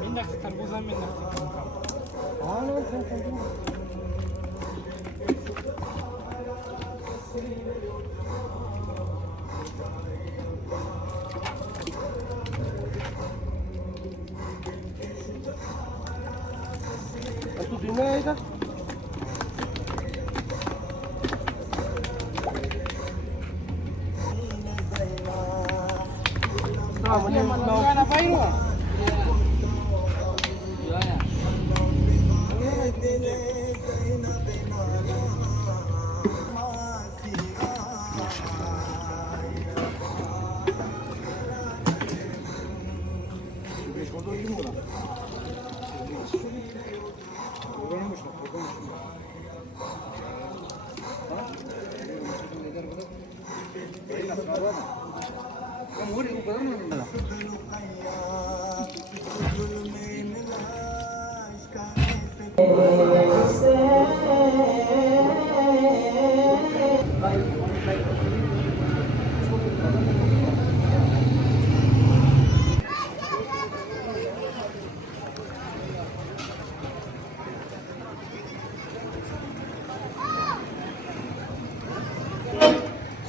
منك تربوزة منك ¿Esto tiene esa?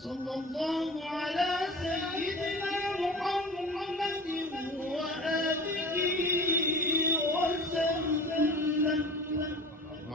صلى الله على سيدنا محمد وآله وسلم.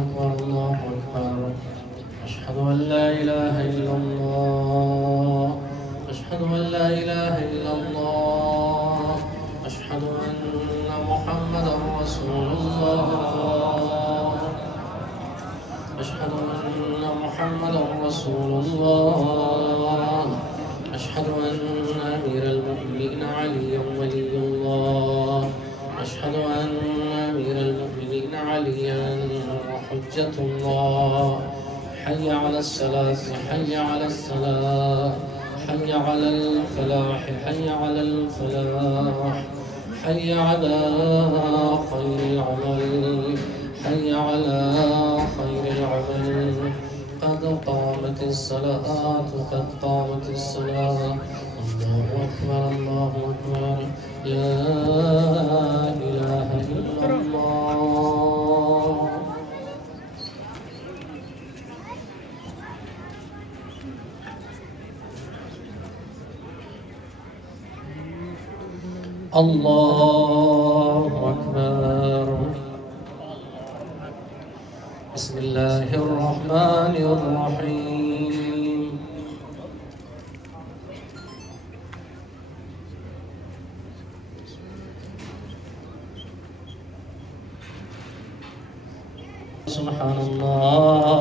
الله أكبر أشهد أن لا إله إلا الله أشهد أن لا إله إلا الله أشهد أن محمدا رسول الله أشهد أن محمدا رسول الله أشهد أن أمير المؤمنين عليا ولي الله أشهد أن أمير المؤمنين عليا حجة الله حي على الصلاة حي على الصلاة حي على الفلاح حي على الفلاح حي على خير العمل حي على خير العمل قد قامت الصلاة قد قامت الصلاة الله أكبر الله أكبر لا إله إلا الله. الله أكبر. بسم الله الرحمن الرحيم. سبحان الله.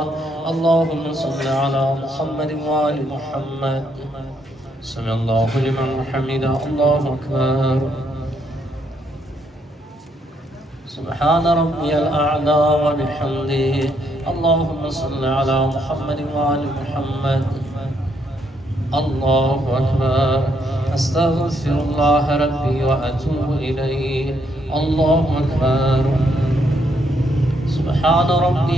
اللهم صل على محمد وآل محمد. سمع الله لمن حمده. الله أكبر. سبحان ربي الأعلى وبحمده. اللهم صل على محمد وآل محمد. الله أكبر. أستغفر الله ربي وأتوب إليه. الله أكبر. سبحان ربي.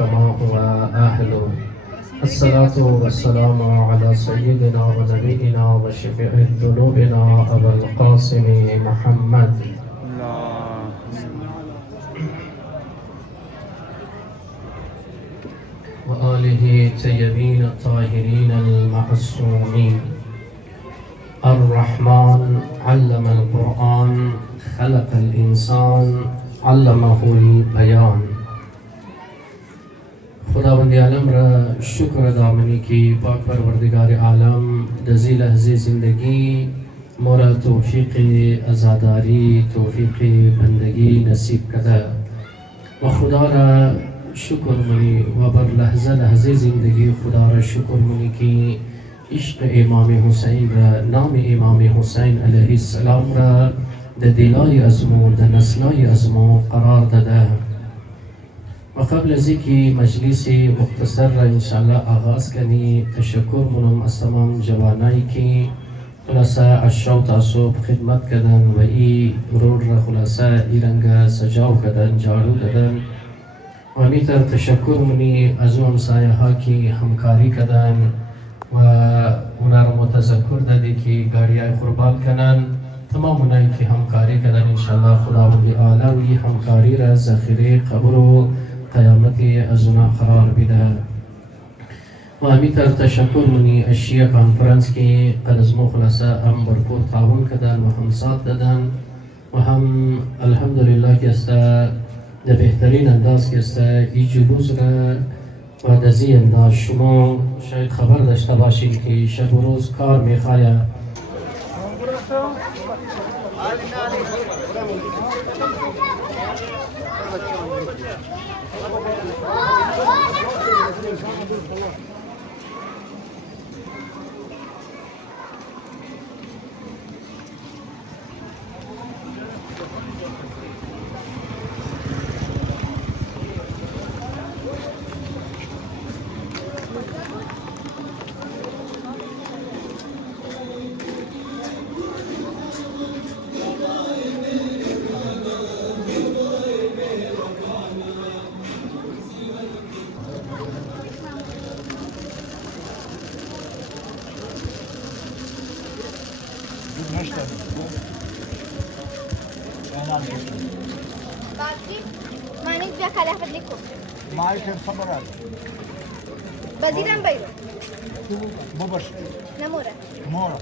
كما هو أهله. الصلاة والسلام على سيدنا ونبينا وشفيع ذنوبنا أبا القاسم محمد وآله الطيبين الطاهرين المعصومين. الرحمن علم القرآن خلق الإنسان علمه البيان. خداوند عالم را شکر ادا منی کی پاک پروردگار عالم دزی لحظه زندگی مورا توفیق ازاداری توفیق بندگی نصیب کده و خدا را شکر منی و بر لحظه زندگی خدا را شکر منی کی عشق امام حسین را نام امام حسین علیه السلام را د دلای ازمو د نسلای ازمو قرار داده. و قبل از اینکه مجلس مختصر را انشاءالله آغاز کنی تشکر منم از تمام جوانایی که خلاصه اشراو تعصب خدمت کردن و ای رول را خلاصه ایرنگا سجاو کردن جارو دادن و همیتر تشکر منی از اون همسایه ها که همکاری کردن و اونا را متذکر دادی که گاڑیای قربان کنن. تمام اونایی که همکاری کردن انشاءالله خداوند عالم ی همکاری را ذخیره قبر و قیامت از اونا قرار بده. و همیتر تشکر منی اشیاء کانفرنس که قد از مو خلاصه هم برپور تعاون کردن و هم ساتھ دادن و هم الحمدلله که است در بهترین انداز که است ای جلوس را و دزی انداز شما شاید خبر داشته باشید که شب و روز کار میخواه. باقي ما نبي خلافة لكم معاك الخبرات بزيدان بيرو ببش نمورة مورا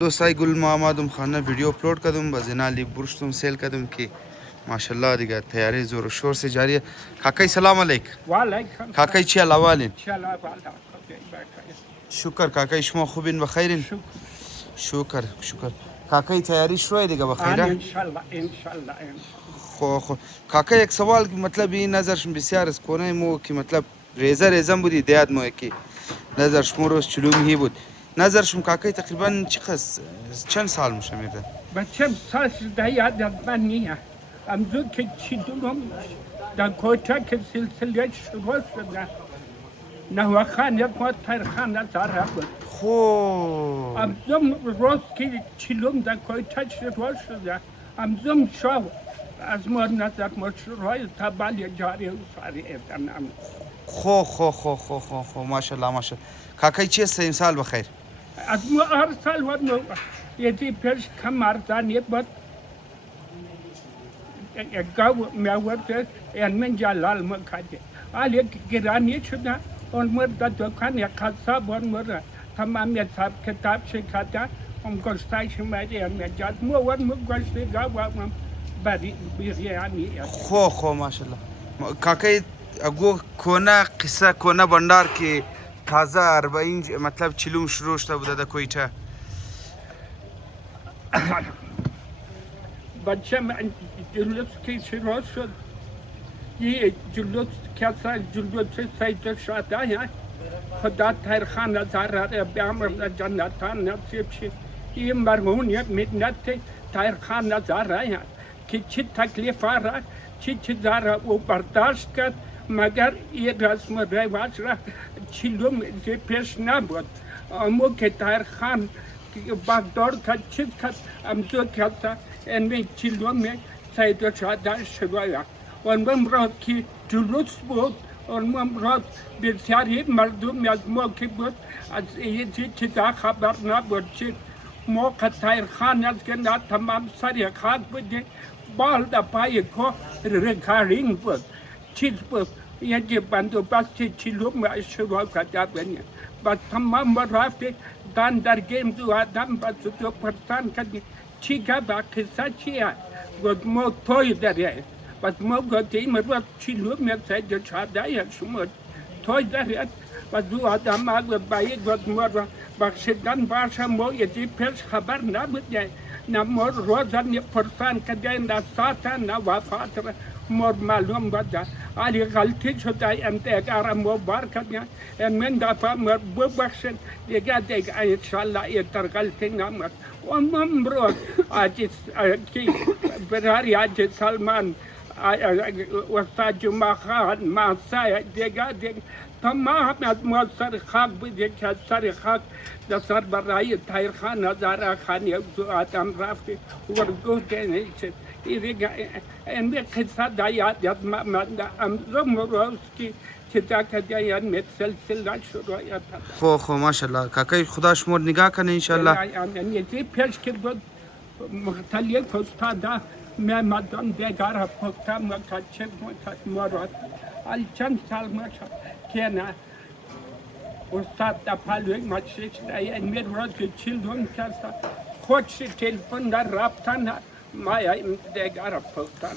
دوستای گل محمدم خانه ویدیو اپلود کردم با زنالی برشتم سیل کردم که ماشاءالله دیگه تیاری زور و شور سے جاری ہے. کاکای سلام علیک. وعلیکم کاکای چی الاوالین؟ سلام. شکر کاکای شما خوبین و خیرین؟ شکر. کاکای تیاری شروع دیگه بخیره؟ انشالله. خو کاکای یک سوال که مطلب این نظرشم بسیار از کنه مو که مطلب ریزم بودی دیاد مو که نظرش مو روز چلوم هی بود. نظرشم کاکای تقریبا چند سال میشه میرده؟ بچم سال شده یاد از من نیه. امزو که چی دونم در کوچه که سلسله شروع شده نحوه خانیت ما ترخانه زاره بود. خو امزوم روز که چلوم در کوچه شروع شده امزوم شو از ما نظر مشروع تبالی جاری و ساری ادنم. خو ماشاءالله. کاکای چی است امسال بخیر؟ از ما هر سال ودنو یکی پیش کم ارزانی بود گاو میورد این من جلال مکاده آلی گرانی شده اون مرد دکان یک قصاب اون مرد تمام حساب کتاب شکاده اون گشتایش میری این جاد مو گشتی گاو هم بری بیریانی. خو ماشاءالله. کاکای اگو کونا قصه کونا بندار که تازه 40 مطلب چلوم شروع شده بوده در کویته. بچم جلوس که شروع شد یه جلوس کسا جلوس سایت شده خدا تایرخان هزاره بیامرز جنتان نصیب شد. این مرهونیت منت تایرخان هزاره که چی تکلیف را چی چیزا را او برداشت کرد مگر این رسم و رواج را چیلوم پیش نبود. اما که تایرخان باغدار کرد چیز کرد امزو کرد این چیلوم سید شادر شروع اون امروز که جلوس بود اون امروز بسیاری مردم از موقع بود از این چیزا خبر نبود چی موقع تایرخان از که نه تمام سری خاک بوده بال دا پای کو رکارینگ بود چیز بود یه بندوبست چیلوم شروع کرده بینه و تمام رفته دان در گیم دو آدم با تو پرسان کردی چی که با قصه چیه گفت ما توی داره و ما گفتیم رو چیلوم سید شاده شما توی داره و دو آدم آگه باید گفت ما رو بخشیدن باشه ما یه پیش خبر نبوده نه ما روزانه پرسان کردیم نه ساعت نه وفات را ما معلوم بوده علی غلطی شده این دیگر ما بار کردیم من دفعه ما ببخشید دیگه انشالله ایتر غلطی نمید اون امروز برای حاج سلمان استاد جمعه خان ماسای دیگه تمام از ما سر خاک بوده که سر خاک در سر برای تایرخان هزاره خانی آدم رفته ورگوده نیست این قصه داید یاد من امروز روز که چیزا که دیگر سلسله شروع یاد خو ماشاءالله کاکای خدا شمور نگاه کنه انشالله یعنی پیش که بود مختلف استادا مدام دیگر پختم و کچه مراد چند سال ماشا که نه استاد در پلوی مچش این میروز چیلدون کسا خودش تلفن در رابطان ما دیگر پختم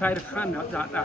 تایرخان هزاره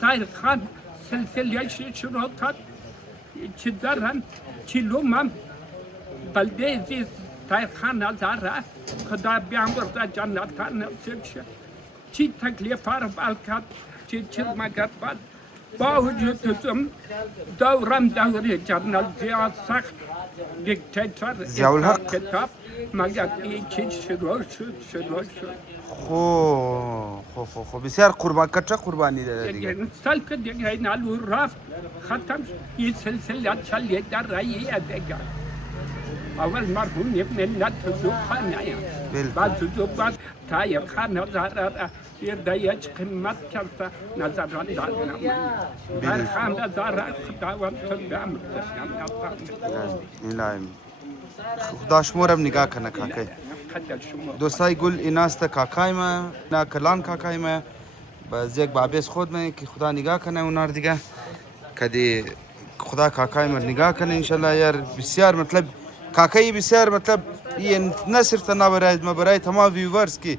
تایرخان سلسله شروع کرد چیزارن چیلومم بلده زیز تایرخان هزاره خدا بیامرز جنتان نصیب شد چی تکلیف را بال کرد چی مگر بعد با وجود دورم دوری جنرال زیاد سخت دیکتاتور ضیاءالحق کتاب مگر این چیز شروع شد خو بسیار قربان کچه قربانی ده دیگه سال که دیگه نالو رفت ختم این سلسله چلی در رایی دیگه اول مرحوم ملت زوخانه بعد زوبات تایرخان هزاره یه دیگه قیمت کرده نظران دارم تایرخان هزاره خداوند الهی خدا شمورم نگاه کنه کاکای دوستای گل ایناست کاکای ما نه کلان کاکای ما باز یک بابیس خود من که خدا نگاه کنه اونار دیگه کدی خدا کاکای ما نگاه کنه انشالله یار بسیار مطلب کاکای بسیار مطلب این نه صرف تنها برای تمام ویورز کی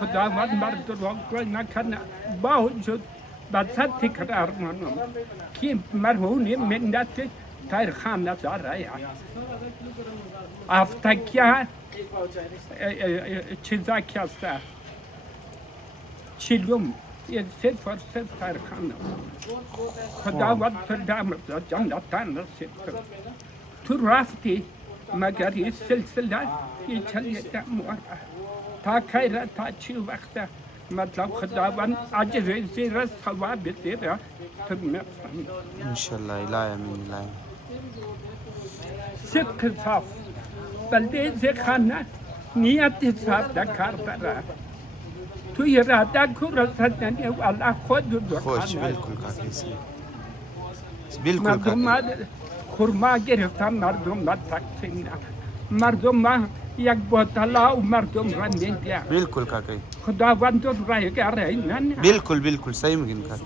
خداوند مرد رو کوئی نکنه با وجود بسات تکرار منم که مرهون منت تایرخان هزاره افتکیا چیزا که است چیلوم یه صفر تایرخان خداوند پردامرز جنتان نصیب کرد تو رفتی مگر این سلسله یه چلیده مواره تا خیره تا چی وقته مطلب خداوند عجز زیر ثواب زیر تو میفهمی انشالله الهی امین الهی صدق صاف بلده زی خانه نیت صاف دا کار داره توی رده کو رسیدنی والا خود خوش دکانه بالکل کاکا سیم بالکل مردم کاکا خورما گرفتن مردم را تقسیم نه مردم یک بطلا و مردم را میدن بالکل کاکا خداوند رای گره نه بالکل بالکل صحیح میگین کاکا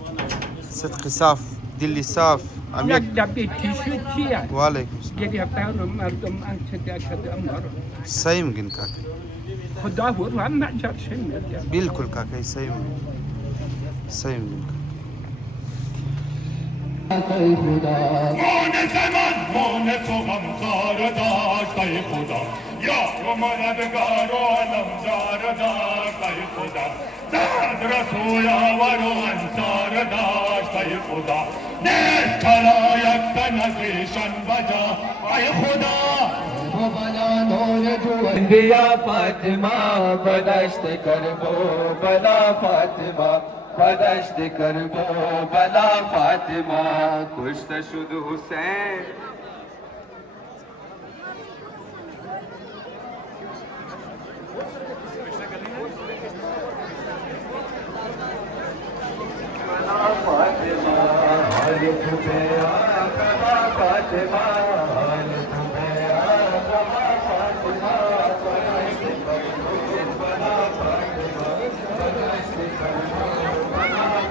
صدق صاف دلی صاف یک دبی تیشو چیه وعلیکم السلام گرفتن مردم چه شده مرو صحیح میگین کاکا خدا برو هم نجرش میده بالکل کاکا صحیح میگین صحیح میگین مونس و غمزار داشت ای خدا یار و مددگار و علمدار داشت ای خدا زد رسول آور و انصار داشت ای خدا نیست کلا یک تن از ایشان بجا ای خدا بیا فاطمه بدشت کربو بلا فاطمه بدشت کربو بلا فاطمه کشته شد حسین بلا فاطمه حال تو بیا بلا فاطمه حال تو بیا بلا فاطمه بدشت کربو بلا فاطمه بدشت کربو بلا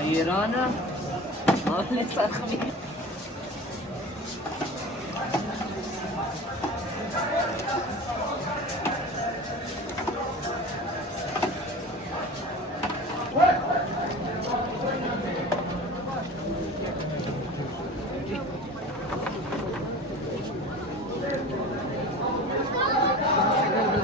ایران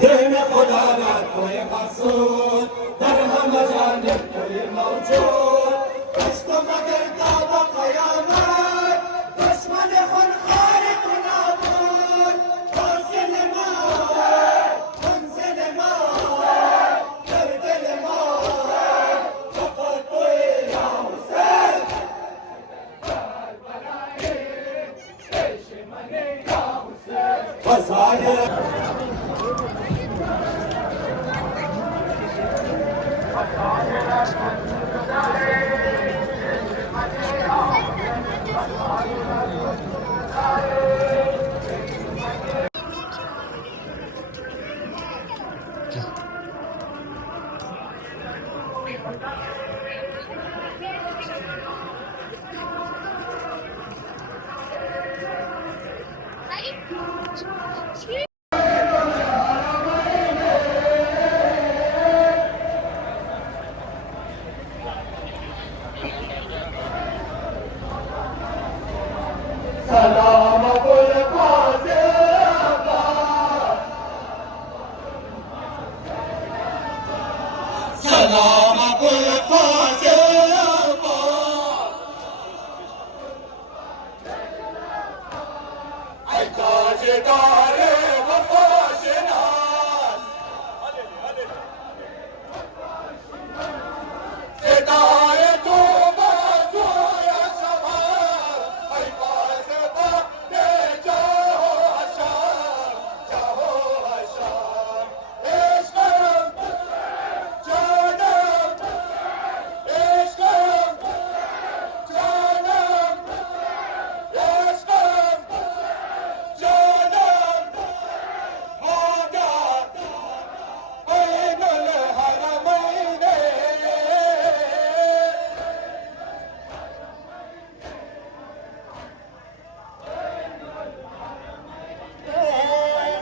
دین خدا را توی مقصود در همه جانب توی موجود کشت و مگر تا با قیامت دشمن خونخوار تو نابود حاصل ما منزل ما در دل ما فقط توی یا حسین سلام ابو القاسم سلام ابو القاسم ای تاجدار وفاشناس صدای تو بازوی شمال ای پاسبان جاه و حشر جاه و حشر عشقم جانم عشقم جانم عشقم جانم مادر بین الحرمین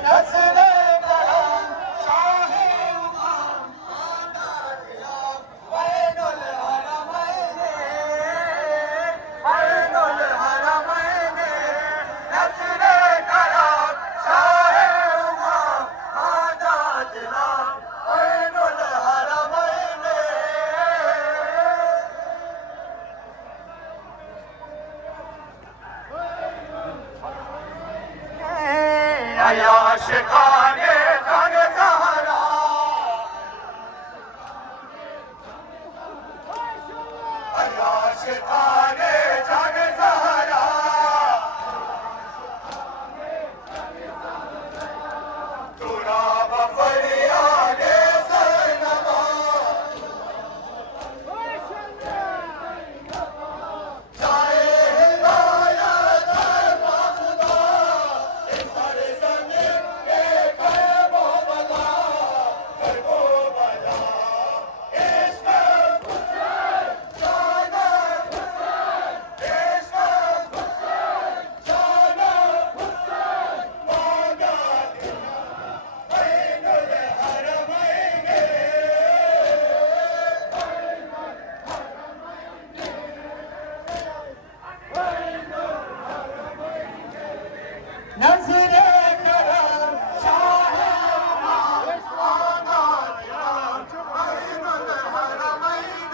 نسل برم شاه امام مادر بین الحرمین بین الحرمین نسل برم شاه امام مادر بین الحرمین ای عاشقان جان زهرا ای عاشقان جان زهرا تو را به فریاد سرنما جای هدایت در خدا این سر زمین غیب و بلا غیب و بلا عشقم جانم عشقم جانم مادر بین الحرمین نظر کرم شاه امام مادر بین الحرمین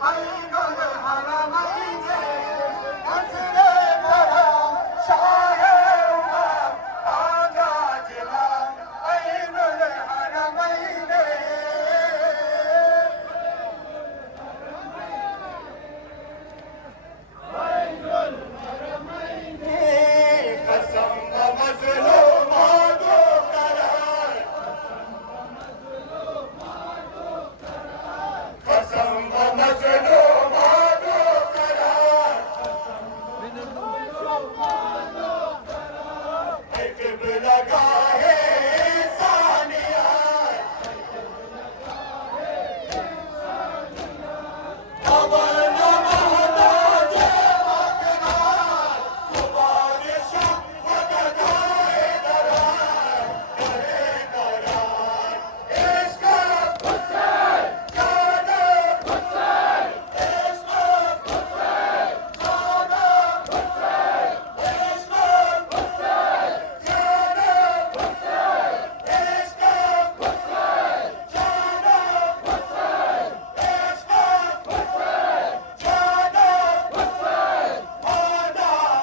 بین الحرمین نظر کرم شاه امام مادر بین الحرمین قسم و مظلومات و قرار قسم و مظلومات و قرار ای قبلگاه انسانیت خبر نماداد مکنان تو بارشم و گدای درار گره درار عشقم حسین جانم حسین عشقم حسین جانم حسین عشقم حسین جانم حسین عشقم حسین جانم حسین عشقم حسین جانم حسین مادر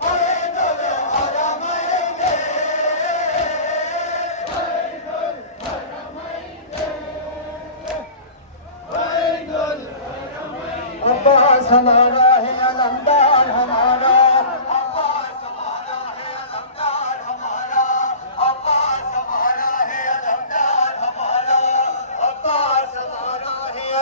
بین الحرمین عباس ہمارا ہے علمدار ہمارا عباس ہمارا ہے علمدار ہمارا عباس ہمارا ہے علمدار ہمارا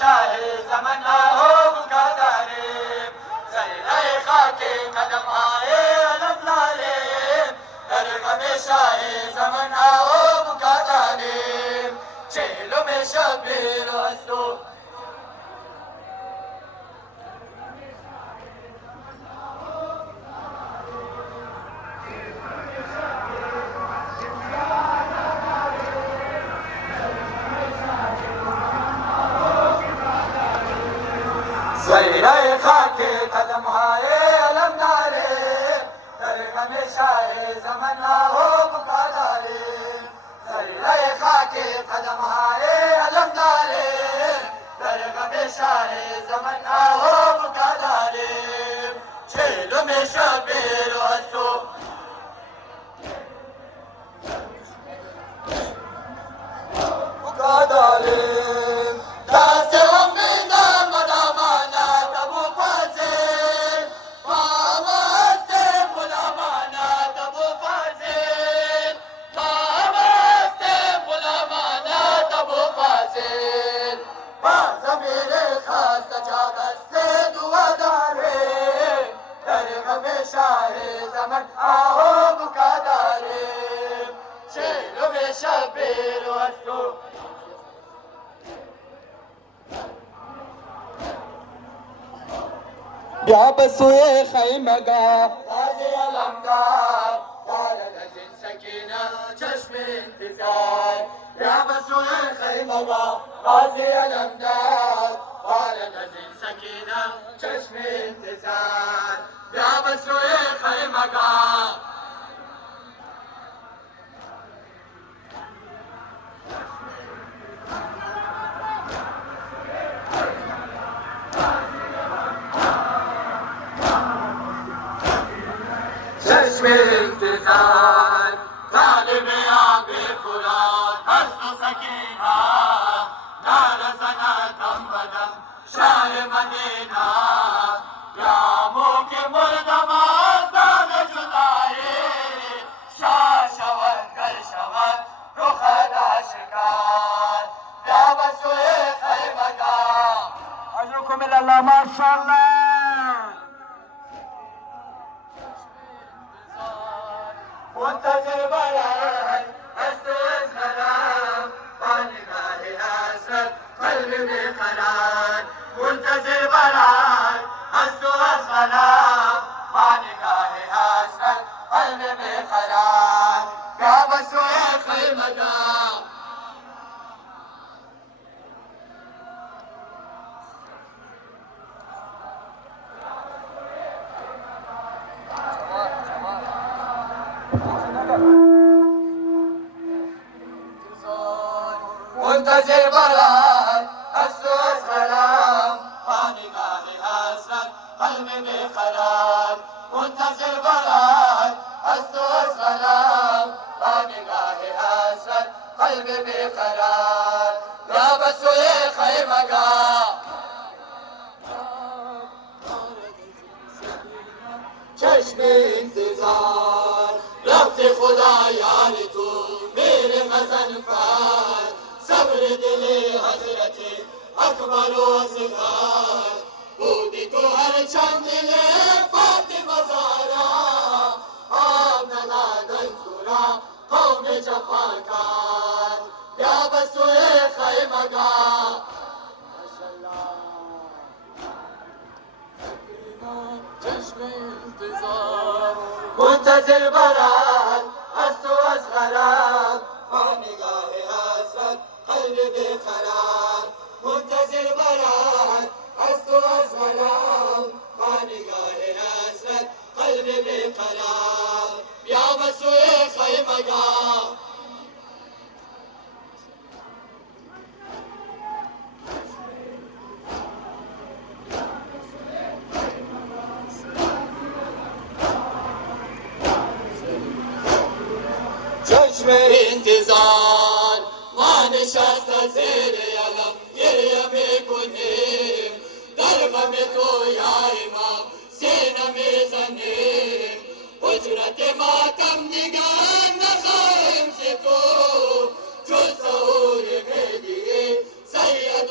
شاه زمن آهو کا داریم زیر خاک قدم آئے علم لالیم در غم شاه زمن آهو کا داریم چهلم شبیر از تو زیر خاک قدم های علم داریم در غم شاه زمن آهو کا داریم زیر خاک قدم های علم داریم در غم شاه زمن آهو کا داریم چهلم شبیر از تو کا داریم دست هم بیدم مدامانت ابو فازل بابست غلامانت ابو فازل بابست غلامانت ابو فازل با ضمیر خاص جا بسته دعا داریم در غم شاه زمن آهو بکا داریم چهلم شبیر و از تو یا بسوی خیمگاه غازی علمدار دار لذین سکینه چشم انتظار یا بسوی خیمگاه غازی علمدار دار لذین سکینه چشم انتظار یا بسوی خیمگاه چشم انتظار طالب آب فرات هست و سکینه نار زند دم بدم شهر مدینه یا مو که مردم از داغ جدایی شاه شود گل شود رخ عاشقان یا بسوی خیمگاه اجرکم الله ماشاءالله منتظر برای است و از غرام با نگاه حسرت قلب بیقرار منتظر برای است و از غرام با نگاه حسرت قلب بیقرار یا بسوی خیمگاه منتظر برای است و از غرام با نگاه حسرت قلب بیقرار منتظر برای است و از غرام با نگاه حسرت قلب بیقرار یا بسوی خیمگاه چشم انتظار رفت خدا یار تو میره غزنفر صبر دل حضرت اکبر و اصغر بودی تو هر چند دل فاطمه زارا آب ندادن تو را قوم جفاکار یا بسوی خیمگاه چشم انتظار منتظر برات است و از غرام با نگاه حسرت قلب بیقرار منتظر برات است و از غرام با نگاه حسرت قلب بیقرار یا بسوی خیمگاه چشم انتظار ما نشست زیر علم گریه میکنیم در غم تو یا امام سینه میزنیم حجرت ماتم نگاه نخواهیم ز تو جز سعور قیدی سید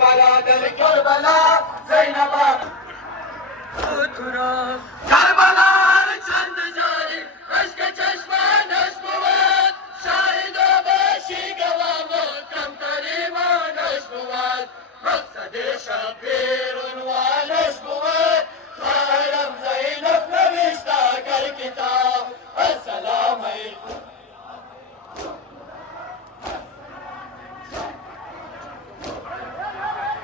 برادر کربلا زینب کربلا چند جاری عشق چشمانش بود شاهد و باشی گوام و کمتریمانش بود مقصد شبیر عنوانش بود خواهرم زینب نوشته گر کتاب السلام علیکم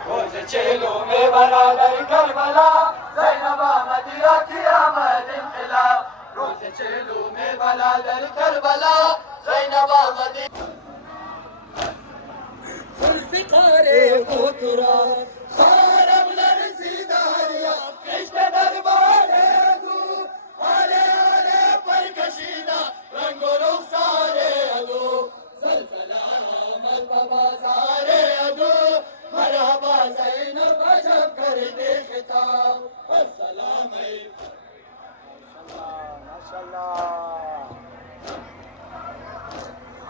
روز چهلوم برادر کربلا زینب آمدی یا قیامت انقلاب روز چهلوم برادر کربلا زینب آمدی ذوالفقار خطرا خارم لرزیدار یا کشت دربار ادو آله آله پر کشیده رنگ و رخسار ادو زلزله آمد به بازار ادو مرحبا زینب عجب کرده خطاب السلام علیکم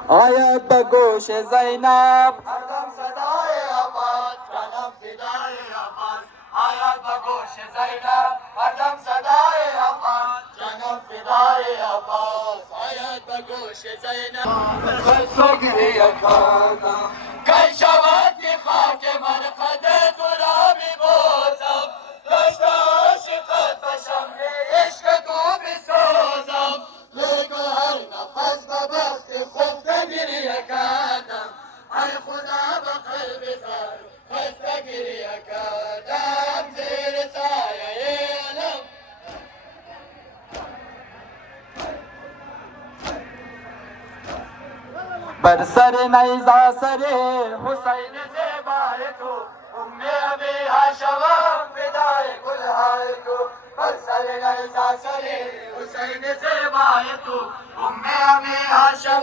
آید به گوش زینب هردم صدای عباس جانم فدای عباس آید به گوش زینب هردم صدای عباس جانم فدای عباس آید به گوش زینب سگری کردم کی شود که خاک من قد تو را میبوسم دشت عاشقت و شمع عشق تو بسازم لیکن هر نفس به بخت خفته گریه کردم ای خدا به قلب سر خسته گریه کردم زیر سایه علم بر سر نیزا سر حسین زیبای تو ام ابی هاشم فدای گلهای تو بر سر نیزا سر حسین زیبای تو ام ابی هاشم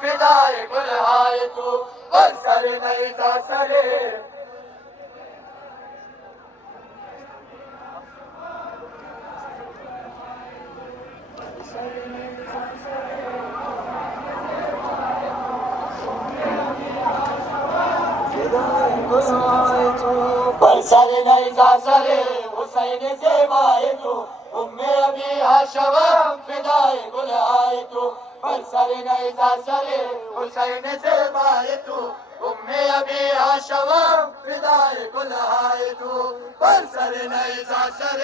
فدای گلهای تو بر سر نیزا سر بر سر نیزا سر حسین زیبای تو ام ابی هاشم فدای گلهای تو بر سر نیزا سر حسین زیبای تو ام ابی هاشم فدای گلهای تو بر سر نیزا سر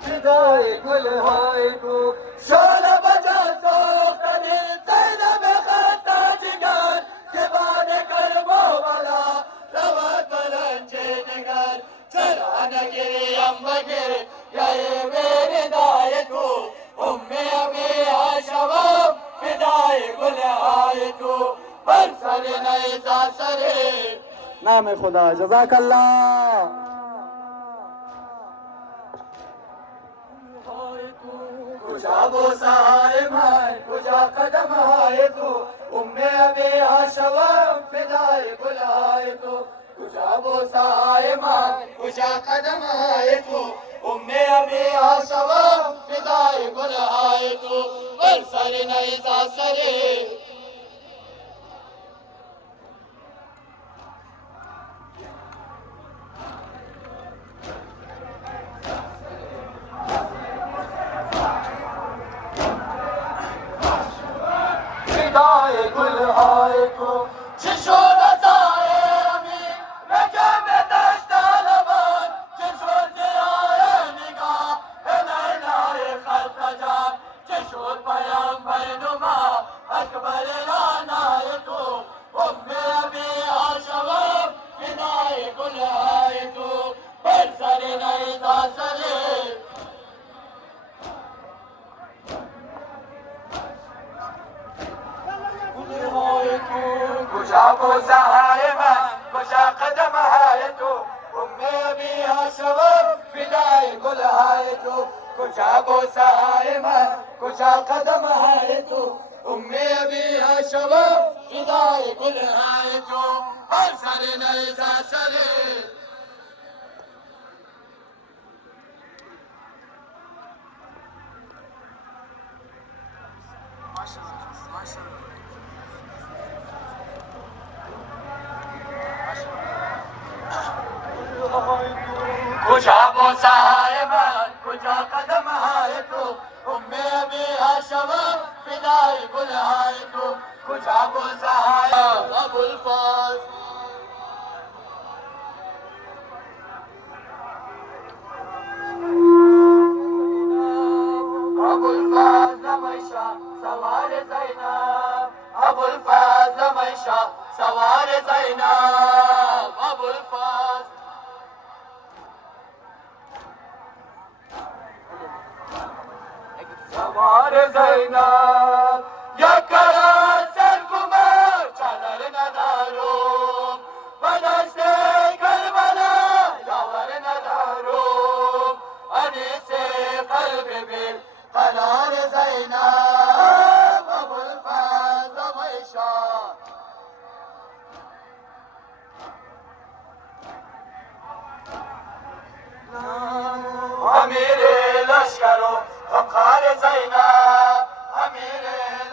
فدای گلهای تو شعله بجا سوختنی زینب خسته جگر که باد کرب و بلا رواد بلنچه نگر چرا نگریم بگر یای میری دای تو ام ابی هاشم فدای گلهای تو بر سر نیزا سر نام خدا جزاک الله کجا بوسه های من کجا قدم های تو ام ابی هاشم فدای گلهای تو کجا بوسه های من کجا قدم های تو ام ابی هاشم فدای گلهای تو بر سر نیزا سر فدای گلهای تو چه شد زایمی رکم دشت لبان چه شد زیای نگاه لیلای خسته جان چه شد پیامبر نما اکبر رانای تو ام ابی هاشم فدای گلهای تو بر سر نیزا سر کجا بوسه های من کجا قدم های تو ام ابی هاشم فدای گلهای تو کجا بوسه های من کجا قدم های تو ام ابی هاشم فدای گلهای تو بر سر نیزا سر ماشاءالله کجا بوسه های من کجا قدم های تو امه ابی هاشم فدای گل های تو کجا بوسه های ابوالفضل ابوالفضل میشا سوار زینب ابوالفضل میشا سوار زینب ابوالفضل سوار زینب یک کرد سرکومه چادر ندارم و دست کربلا یاور ندارم انیس قلب بی قرار زینب ابوالفضل میشا امیر لشکر و غمخوار زینب امیر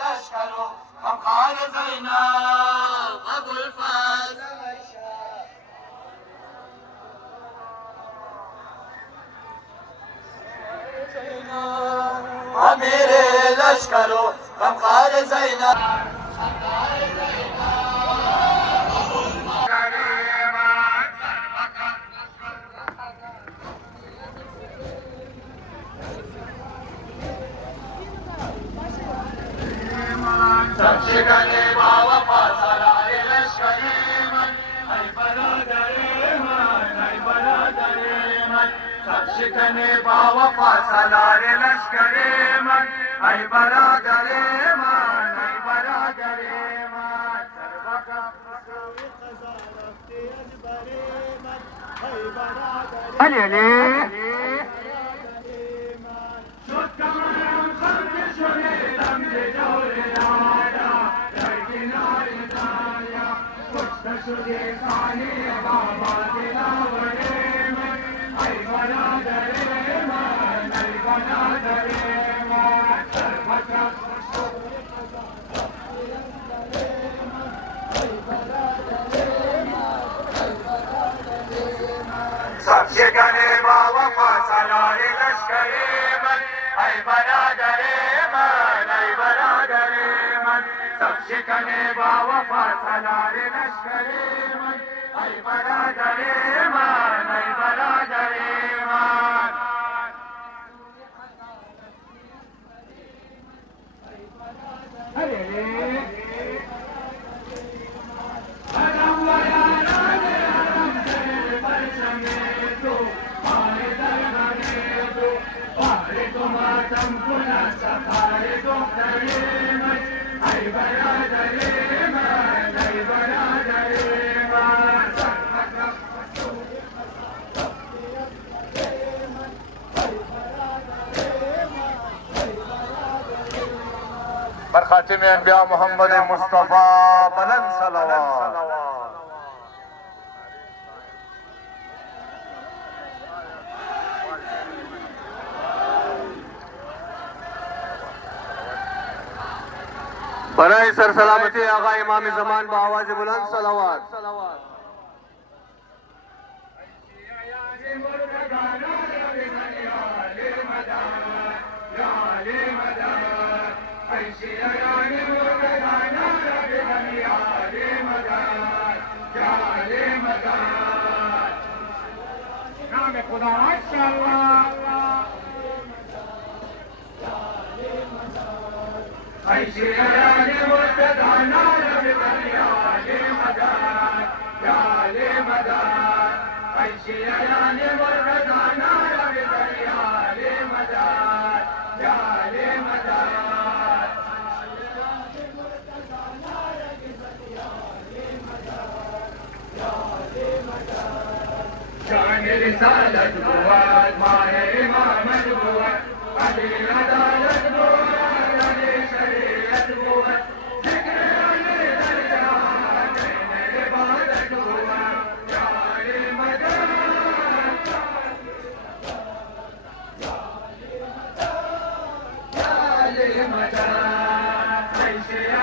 لشکر و غمخوار زینب ابوالفضل امیر لشکر و غمخوار زینب شکنی با وفا سرای لشکری من ای برادر من ای برادر من شکنی با وفا سرای لشکری من ای برادر من ای برادر من سربکم مساوی قضا رفتی از بری من ای برادر علی شد کمرم خمد شدیدم به جور دادا در کنار دریا کشته شدی خانی بابا دلاور من ای برادر من ای برادر من سربکم مساوی قضا رفتی از بری من ای برادر من ای برادر من سب شکنی با وفا سالار لشکری من ای برادر من ای برادر من سب شکنی با وفا سالار لشکری من ای برادر من ای برادر من بر خاتم انبیاء محمد مصطفی بلند صلوات برای سر سلامتی آقا امام زمان با آواز بلند صلوات نام خدا ماشاءالله ای شیعان مرتضی نار بدنیا مدد یا مدد ای شیعان مرتضی نار بدنیا مدد یا مدد شان رسالت بود ماه امامت بود عدل عدالت بود علی شریعت بود ذکر علی درجات این عبادت بود یا علی مدد یا علی مدد ای شیعه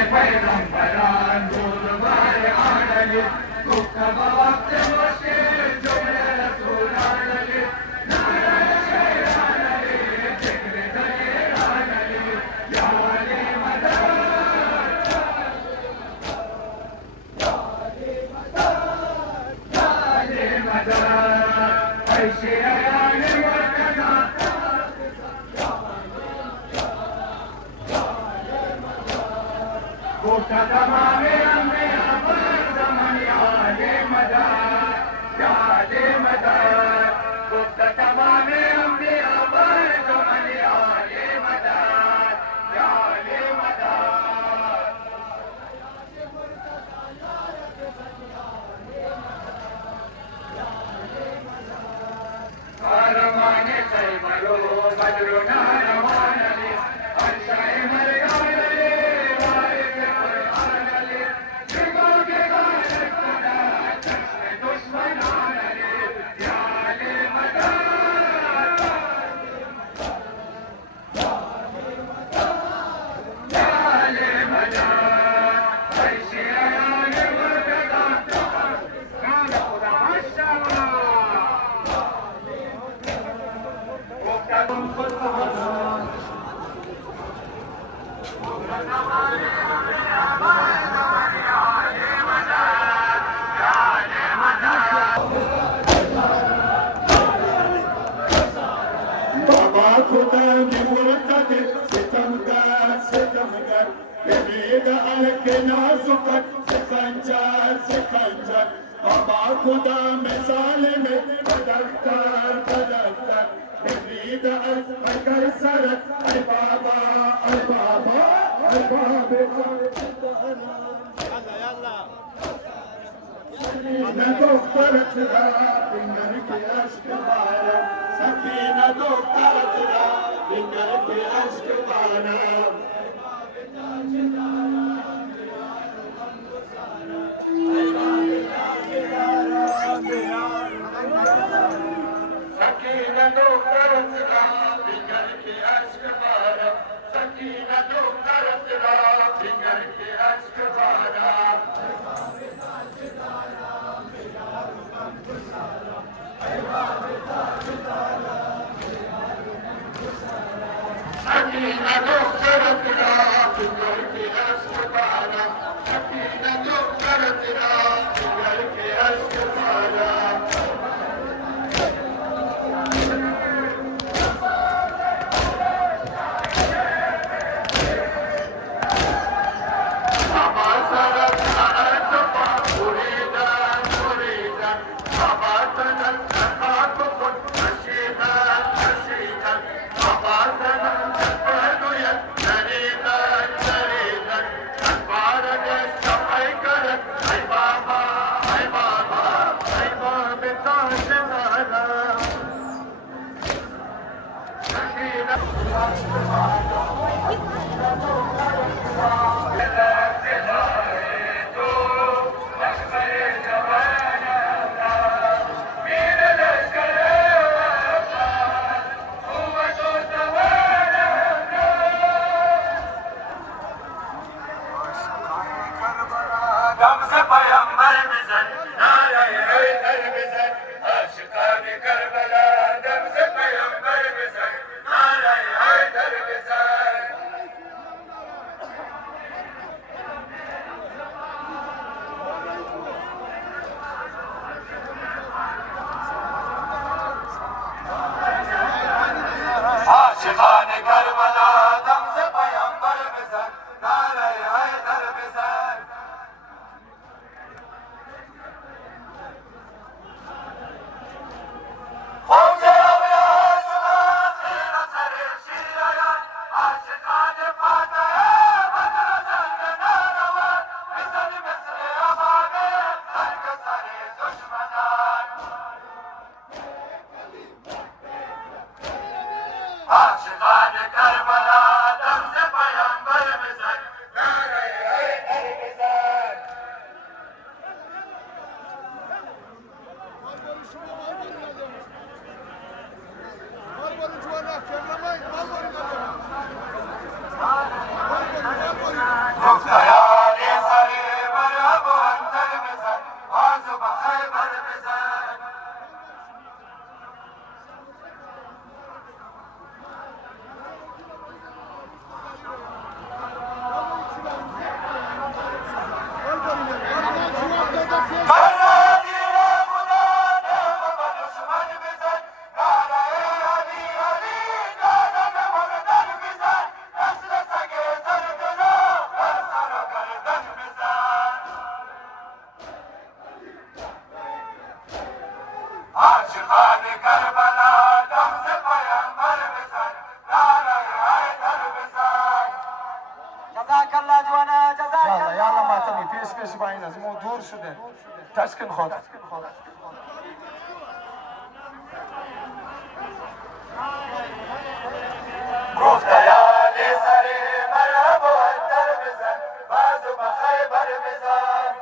پیغمبران بزرگوار عالی گفتم با وقت مشکل جمله رسولان علی نعره شیران علی ذکر دلیران علی یا علی مدد یا علی مدد ای شیعان مرتضی گفت تمام انبیا بر زمان یا علی مدد یا علی مدد گفت تمام انبیا بر زمان یا علی مدد یا علی مدد کارمان خیبر و بدر و نهروان علی انشای مرگان علی وارث قرآن علی جگوگگان کند چشم دشمنان علی یا علی مدد یا علی مدد ای شیعان مرتضی کان خدا ماشاءالله بابا خدا مرتد ستمگر ستمگر بمید الک نازکت سکنجر سکنجر بابا خدا مثال میں بدفتر بدفتر بمید الکر سرت ای بابا ای بابا ای بابا سكينة دكتورة بنجرك أشك بانا سكينة دكتورة بنجرك أشك بانا سكينة دكتورة بنجرك أشك بانا سكينة دكتورة بنجرك أشك بانا سكينة دكتورتنا في القلب أسكبانا سكينة دكتورتنا في القلب أسكبانا أما سرتنا أتفا أريدا أريدا أما تنسى كفر نشيدا نشيدا أما تنسى عاشقان کربلا دم سے پیمبر بزن نعرہ حیدر بزن خوج ابیات خیر سر شیران عاشقان فاتح بدر جنگ ناروان بزن مثل ابابه سنگ سر دشمنان عاشقان کربلا شده تسکین خود گفته یالی سری مرحب و انتر بزن بازو بخیبر بزن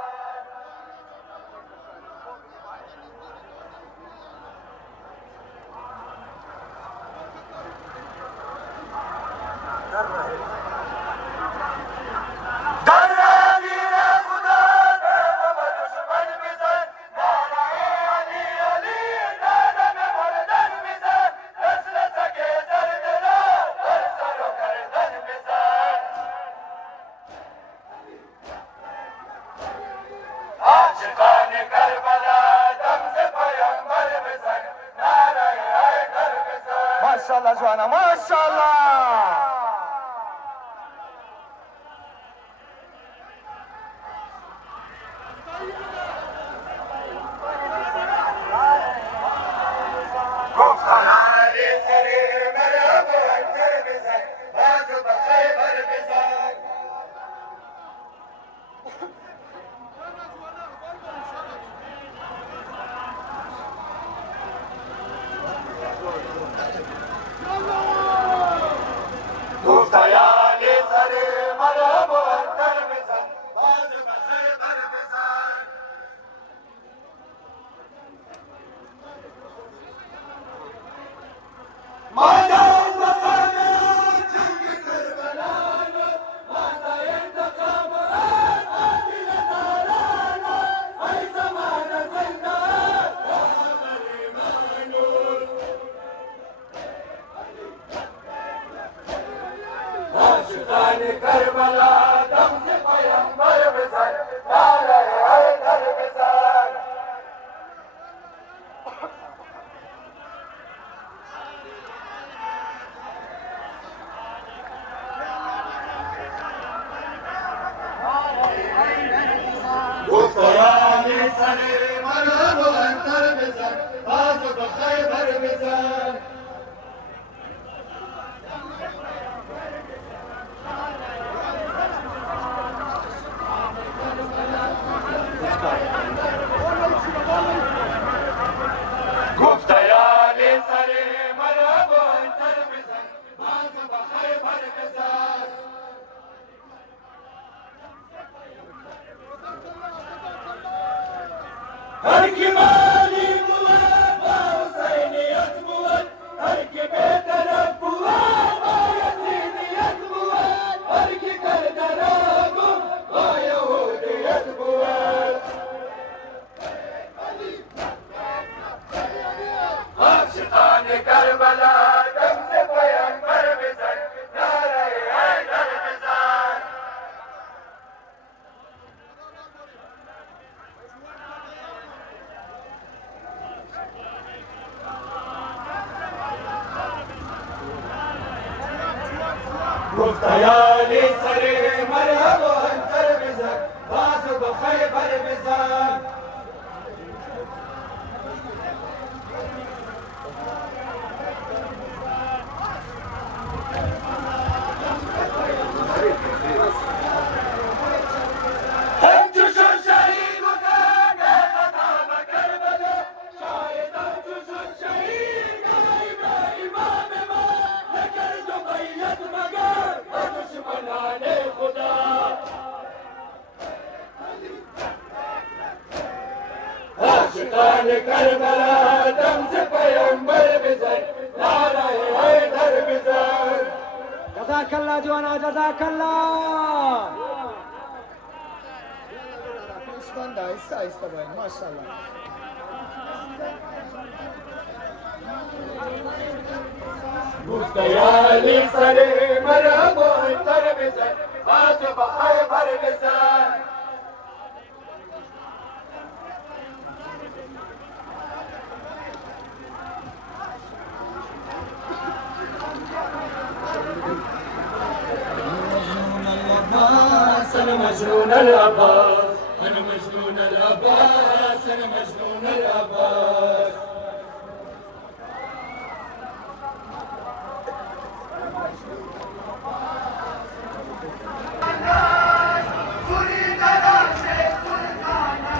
ماشاءالله جوانا ماشاءالله گفتیالی سری مرحب و انتر بزن بازو بخیبر بزن کربلا دم سے پیغمبر بزن نعرہ حیدر بزن جزاک اللہ جوانا جزاک اللہ آہستہ آہستہ بھائی ماشاءاللہ گفتیالی سری مرحب و انتر بزن باز بخیبر بزن أنا مجنون العباس أنا مجنون العباس أنا مجنون العباس تريد نفسي سلطانا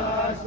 است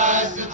است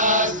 است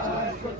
است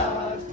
است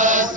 است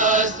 است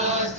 است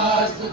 است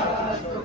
است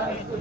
است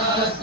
است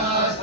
است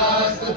است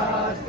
است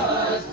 است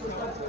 است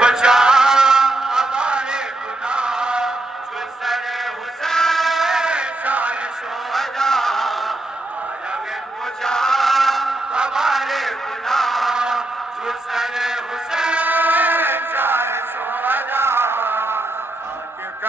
Kocam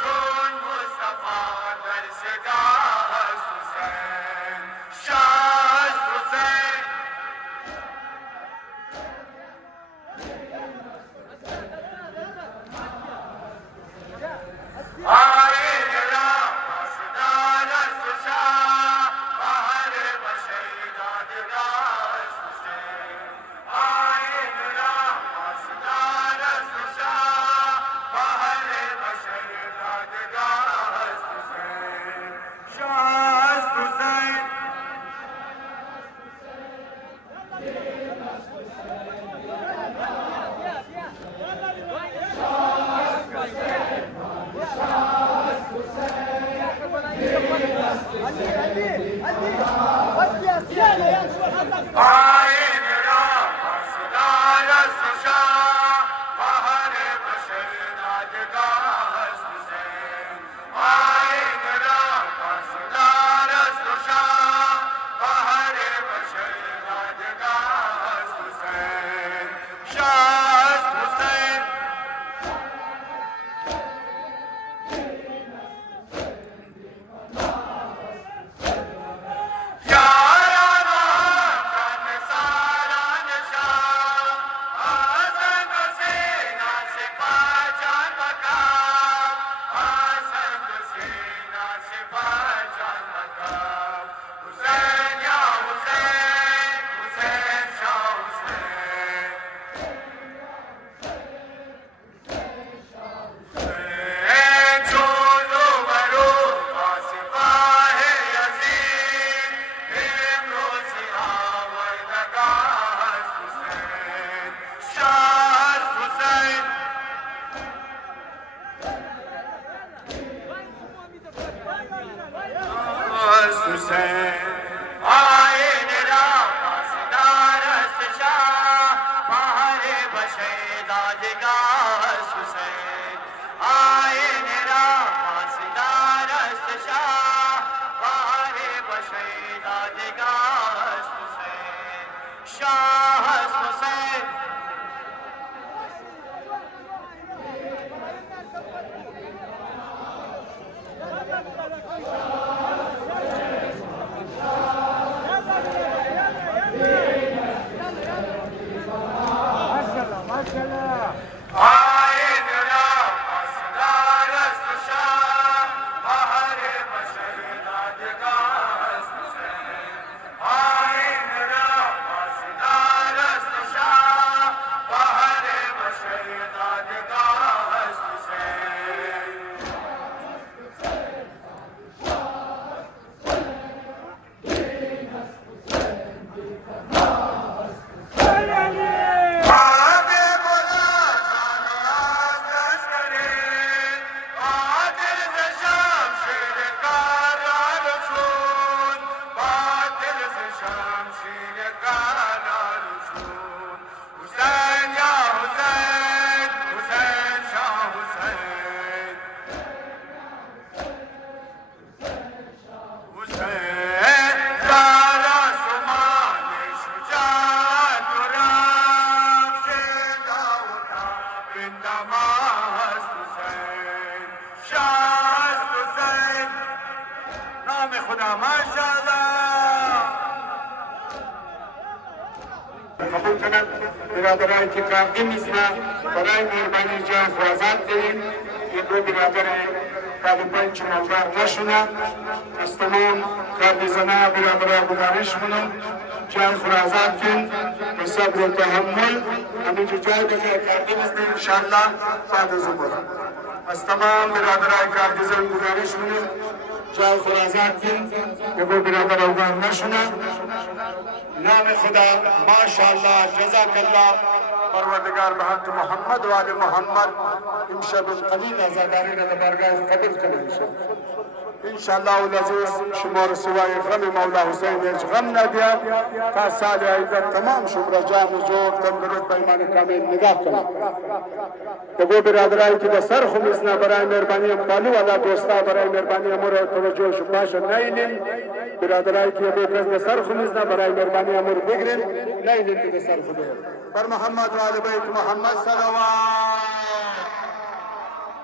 Show دادگاه حسین آین را پاسدار است شاه بار بشه دادگاه حسین شاه حسین قبول کنند برادرایی که کاردی میزنه برای مهربانی جای خوازت داریم این دو برادر طالبان که موفق نشونه از تمام کاردی زنه برادرها گزارش کنم جای خوازت کن و صبر و تحمل همینجا جای بخیر کاردی میزنه انشاءالله بعد از برم از تمام برادرهای کاردی زن گزارش کنم جای خوازت کن و دو برادر اوگان نشونه نام خدا ماشاءالله جزاک الله پروردگار به حق محمد و آل محمد این شب قلیل عزاداری را بارگاه قبول کنه انشاءالله العزیز شما را سوای غم مولا حسین هیچ غم ندید تا سال عیدت تمام شما جان و ذوق تندرست به ایمان کامل نگاه کنه دو برادرایی که به سر خمیزنه برای مهربانی امطالو والا دوستا برای مهربانی امور توجه شباش نیلین برادرایی که به سر خمیزنه برای مهربانی امور بگیرین نیلین که به سر خمیزنه بر محمد و آل بیت محمد صلوات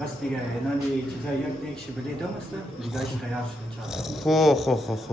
بس دیگه نانی چیزا یک دیگه بده دم است دیگه تیار شد خو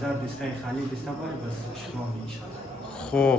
زار دسته خالی دسته باید بس شما انشاءالله